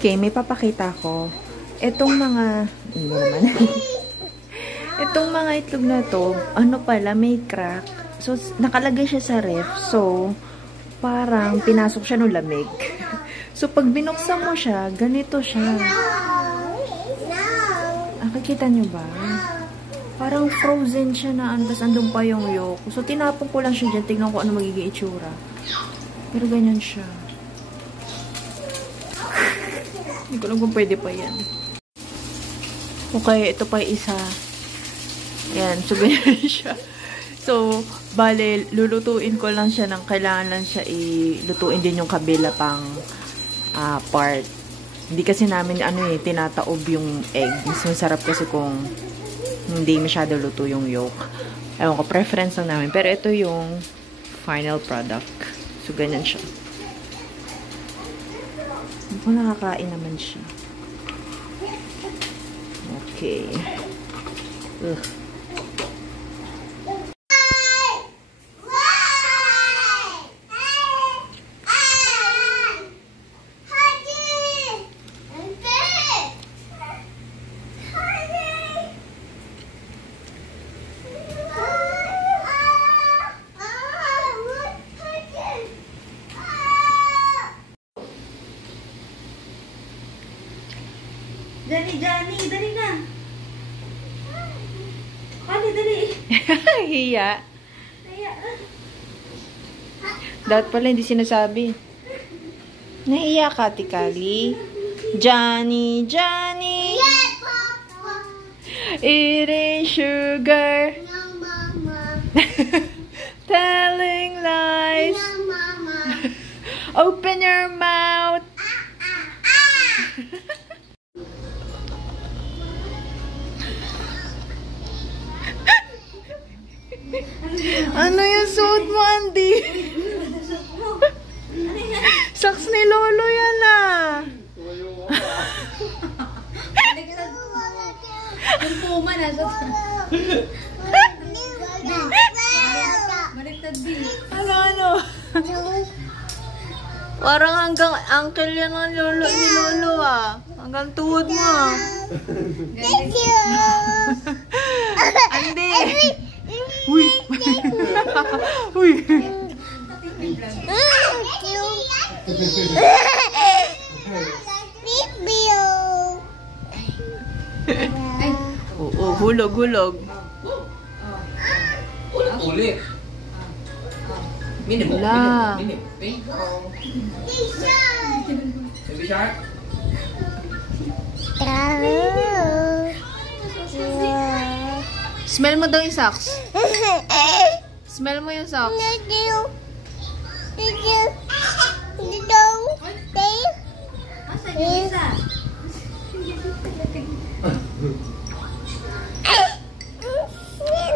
Okay, may papakita ko. Itong mga, hindi naman. Itong mga itlog na to, ano pala, may crack. So, nakalagay siya sa ref. So, parang pinasok siya ng lamig. So, pag binuksan mo siya, ganito siya. Nakikita nyo ba? Parang frozen siya na, tapos andun pa yung yolk. So, tinapon ko lang siya dyan. Tignan ko ano magiging itsura. Pero ganyan siya. Hindi ko lang kung pwede pa yan. Okay, ito pa isa. Ayan, so ganyan siya. So, bale, lulutuin ko lang siya ng kailangan lang siya ilutuin din yung kabila pang part. Hindi kasi namin tinataob yung egg. Mas masarap kasi kung hindi masyado luto yung yolk. Ewan ko, preference lang namin. Pero ito yung final product. So, ganyan siya. Kung nakakain naman siya. Okay. Ugh. Johnny, dali na. Dali. Hiya. Dapat pala hindi sinasabi. Nahiya ka, Tikali. Johnny. Eating sugar. No, Mama. Telling lies. No, Mama. Open your mouth. Ano yung suot mo, Andy? Socks ni Lolo yan Yung puma na. Baliktad din. Ano? Parang hanggang ankle yan ng Lolo ni Lolo Hanggang tuhod mo Thank you. Andy! Uy! Uy! Oo, hulog. Ulit. Minimum. Baby shark. Smell mo daw yung socks. Smell mo yung socks.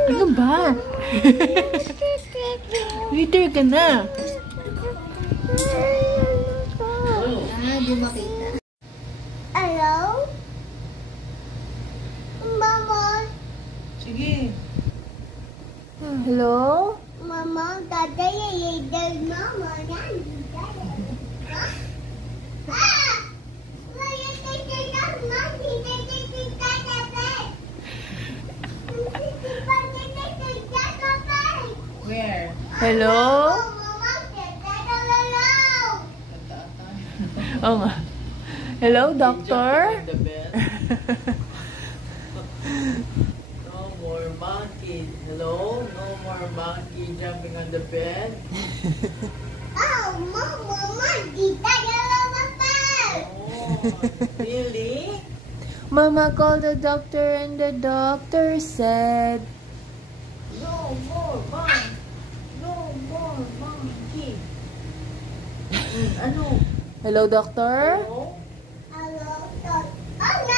Ano ba? Later ka na. Di makita. Hello? Mama. Sige. Hello? Mama, Dada, Mama, Where? Hello? Oh nga. Hello, doctor? No more monkey. Hello? No more monkey jumping on the bed. Oh, Mama, monkey, Oh, really? Mama called the doctor and the doctor said, No more monkey. Ano? hello, doctor? Hello? Hello, Dad. Oh, no!